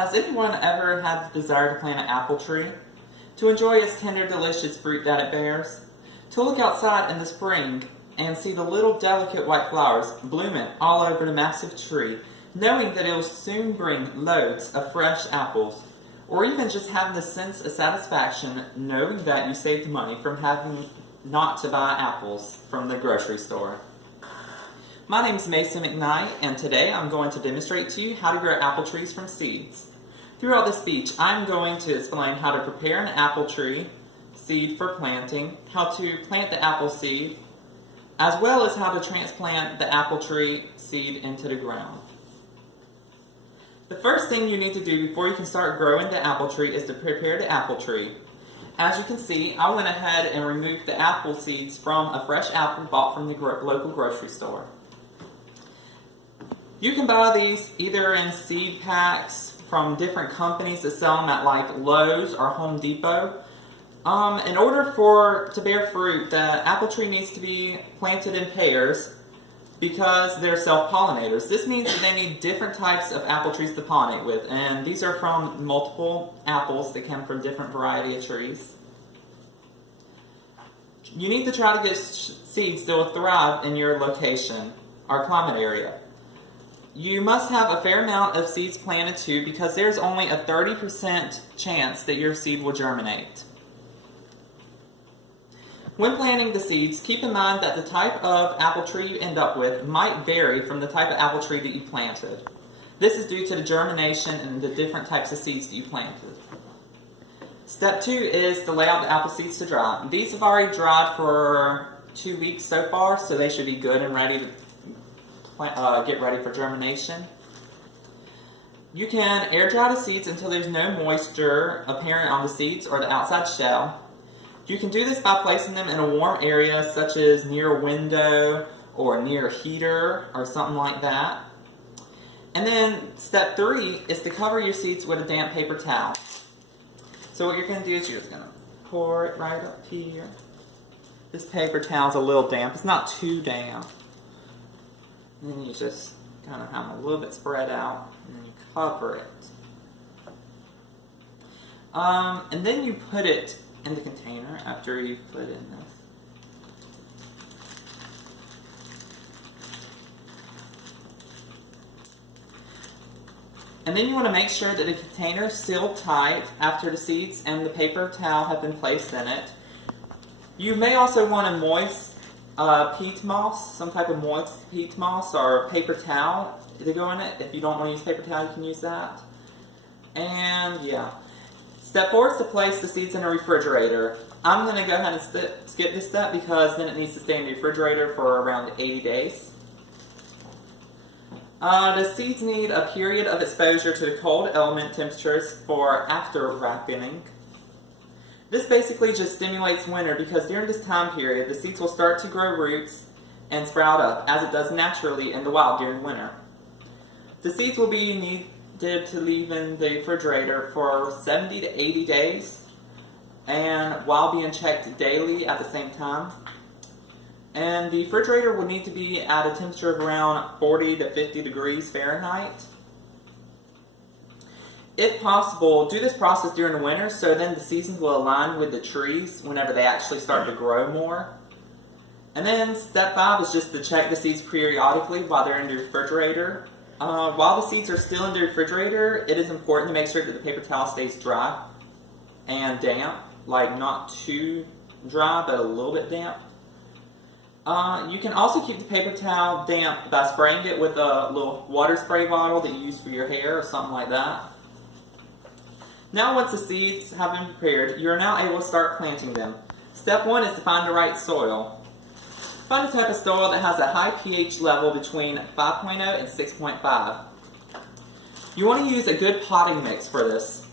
Has anyone ever had the desire to plant an apple tree? To enjoy its tender, delicious fruit that it bears? To look outside in the spring and see the little delicate white flowers blooming all over the massive tree, knowing that it will soon bring loads of fresh apples? Or even just having the sense of satisfaction knowing that you saved money from having not to buy apples from the grocery store. My name is Mason McKnight, and today I'm going to demonstrate to you how to grow apple trees from seeds. Throughout this speech, I'm going to explain how to prepare an apple tree seed for planting, how to plant the apple seed, as well as how to transplant the apple tree seed into the ground. The first thing you need to do before you can start growing the apple tree is to prepare the apple tree. As you can see, I went ahead and removed the apple seeds from a fresh apple bought from the local grocery store. You can buy these either in seed packs from different companies that sell them at like Lowe's or Home Depot. In order to bear fruit, the apple tree needs to be planted in pairs because they're self-pollinators. This means that they need different types of apple trees to pollinate with, and these are from multiple apples that come from different variety of trees. You need to try to get seeds that will thrive in your location or climate area. You must have a fair amount of seeds planted too, because there's only a 30% chance that your seed will germinate. When planting the seeds, keep in mind that the type of apple tree you end up with might vary from the type of apple tree that you planted. This is due to the germination and the different types of seeds that you planted. Step 2 is to lay out the apple seeds to dry. These have already dried for 2 weeks so far, so they should be good and ready to get ready for germination. You can air dry the seeds until there's no moisture apparent on the seeds or the outside shell. You can do this by placing them in a warm area such as near a window or near a heater or something like that. And then step 3 is to cover your seeds with a damp paper towel. So what you're going to do is you're just going to pour it right up here. This paper towel's a little damp. It's not too damp. And then you just kind of have them a little bit spread out, and then you cover it. And then you put it in the container after you've put in this. And then you want to make sure that the container is sealed tight after the seeds and the paper towel have been placed in it. You may also want a moist peat moss, some type of moist peat moss or paper towel to go in it. If you don't want to use paper towel, you can use that. And yeah. Step 4 is to place the seeds in a refrigerator. I'm going to go ahead and skip this step because then it needs to stay in the refrigerator for around 80 days. The seeds need a period of exposure to the cold element temperatures for after ripening. This basically just stimulates winter because during this time period, the seeds will start to grow roots and sprout up, as it does naturally in the wild during winter. The seeds will be needed to leave in the refrigerator for 70 to 80 days, and while being checked daily at the same time. And the refrigerator will need to be at a temperature of around 40 to 50 degrees Fahrenheit. If possible, do this process during the winter so then the seasons will align with the trees whenever they actually start to grow more. And then step 5 is just to check the seeds periodically while they're in the refrigerator. While the seeds are still in the refrigerator, it is important to make sure that the paper towel stays dry and damp, like not too dry but a little bit damp. You can also keep the paper towel damp by spraying it with a little water spray bottle that you use for your hair or something like that. Now once the seeds have been prepared, you are now able to start planting them. Step 1 is to find the right soil. Find a type of soil that has a high pH level between 5.0 and 6.5. You want to use a good potting mix for this.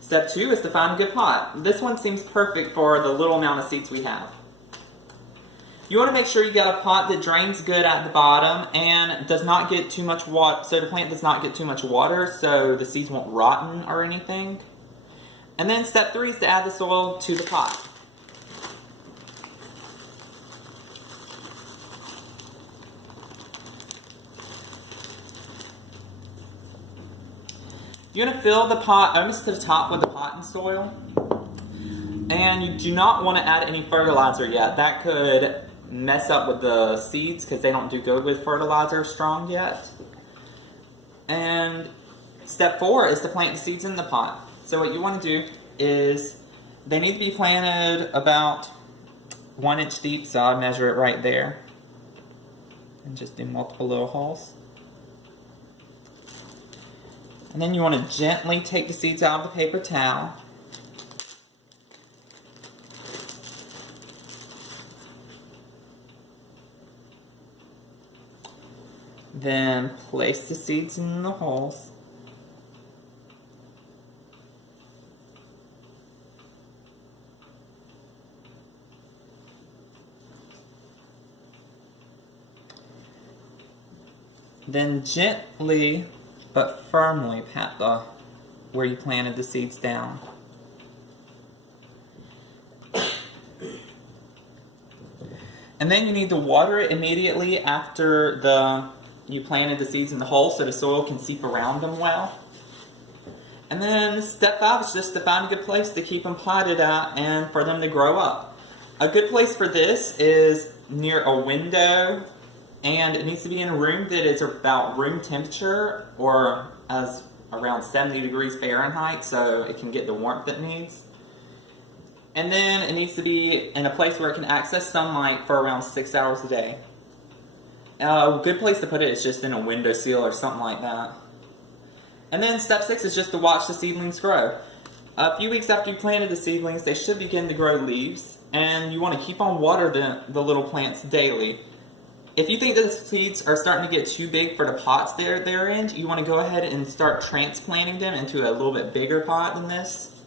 Step 2 is to find a good pot. This one seems perfect for the little amount of seeds we have. You want to make sure you got a pot that drains good at the bottom and does not get too much water, so the plant does not get too much water, so the seeds won't rotten or anything. And then step 3 is to add the soil to the pot. You're going to fill the pot almost to the top with the potting soil. And you do not want to add any fertilizer yet. That could mess up with the seeds because they don't do good with fertilizer strong yet. And step 4 is to plant the seeds in the pot. So what you want to do is they need to be planted about 1 inch deep, so I'll measure it right there. And just do multiple little holes. And then you want to gently take the seeds out of the paper towel. Then place the seeds in the holes. Then gently but firmly pat where you planted the seeds down. And then you need to water it immediately after you planted the seeds in the hole so the soil can seep around them well. And then step 5 is just to find a good place to keep them potted at and for them to grow up. A good place for this is near a window, and it needs to be in a room that is about room temperature or as around 70 degrees Fahrenheit so it can get the warmth it needs. And then it needs to be in a place where it can access sunlight for around 6 hours a day. A good place to put it is just in a windowsill or something like that. And then step 6 is just to watch the seedlings grow. A few weeks after you planted the seedlings, they should begin to grow leaves, and you want to keep on watering the little plants daily. If you think that the seeds are starting to get too big for the pots they're in, you want to go ahead and start transplanting them into a little bit bigger pot than this.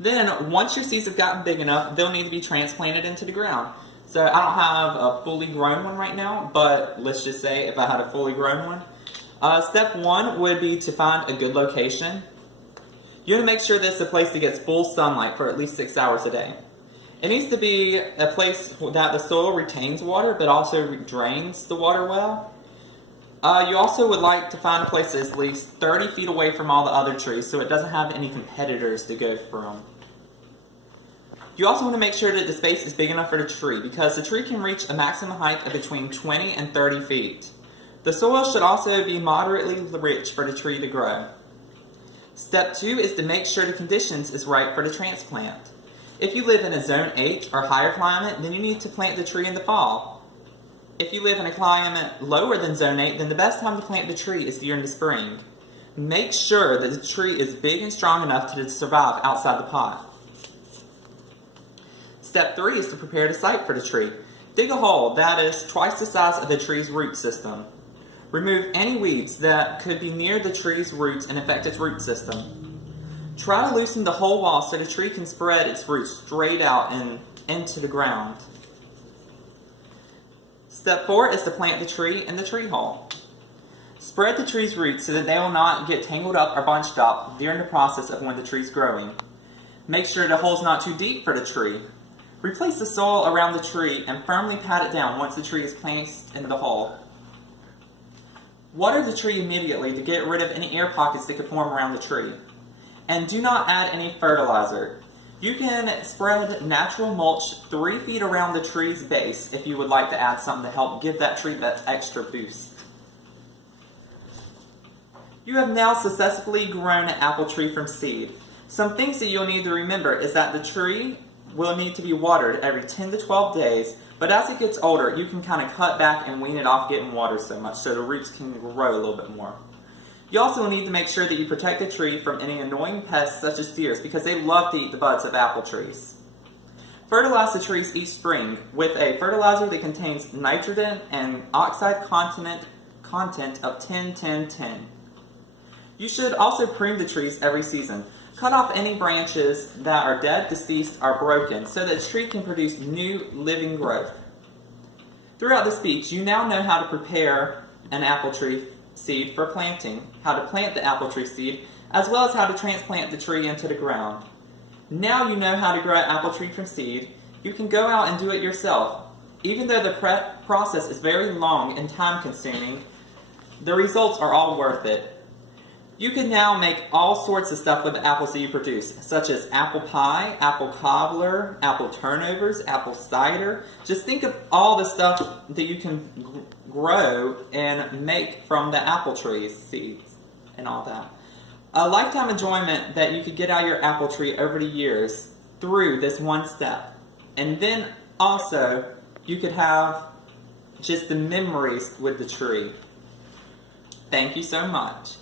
Then, once your seeds have gotten big enough, they'll need to be transplanted into the ground. So I don't have a fully grown one right now, but let's just say if I had a fully grown one. Step 1 would be to find a good location. You want to make sure this is a place that gets full sunlight for at least 6 hours a day. It needs to be a place that the soil retains water, but also drains the water well. You also would like to find a place that's at least 30 feet away from all the other trees so it doesn't have any competitors to go from. You also want to make sure that the space is big enough for the tree because the tree can reach a maximum height of between 20 and 30 feet. The soil should also be moderately rich for the tree to grow. Step 2 is to make sure the conditions is right for the transplant. If you live in a zone H or higher climate, then you need to plant the tree in the fall. If you live in a climate lower than zone 8, then the best time to plant the tree is during the spring. Make sure that the tree is big and strong enough to survive outside the pot. Step 3 is to prepare the site for the tree. Dig a hole that is twice the size of the tree's root system. Remove any weeds that could be near the tree's roots and affect its root system. Try to loosen the whole wall so the tree can spread its roots straight out and into the ground. Step 4 is to plant the tree in the tree hole. Spread the tree's roots so that they will not get tangled up or bunched up during the process of when the tree's growing. Make sure the hole's not too deep for the tree. Replace the soil around the tree and firmly pat it down once the tree is placed in the hole. Water the tree immediately to get rid of any air pockets that could form around the tree. And do not add any fertilizer. You can spread natural mulch 3 feet around the tree's base if you would like to add something to help give that tree that extra boost. You have now successfully grown an apple tree from seed. Some things that you'll need to remember is that the tree will need to be watered every 10 to 12 days, but as it gets older, you can kind of cut back and wean it off getting watered so much so the roots can grow a little bit more. You also need to make sure that you protect the tree from any annoying pests such as deer because they love to eat the buds of apple trees. Fertilize the trees each spring with a fertilizer that contains nitrogen and oxide content of 10-10-10. You should also prune the trees every season. Cut off any branches that are dead, deceased, or broken so that the tree can produce new living growth. Throughout this speech, you now know how to prepare an apple tree seed for planting, how to plant the apple tree seed, as well as how to transplant the tree into the ground. Now you know how to grow an apple tree from seed. You can go out and do it yourself. Even though the process is very long and time consuming, the results are all worth it. You can now make all sorts of stuff with the apples that you produce, such as apple pie, apple cobbler, apple turnovers, apple cider. Just think of all the stuff that you can grow and make from the apple trees, seeds, and all that. A lifetime enjoyment that you could get out of your apple tree over the years through this one step. And then also, you could have just the memories with the tree. Thank you so much.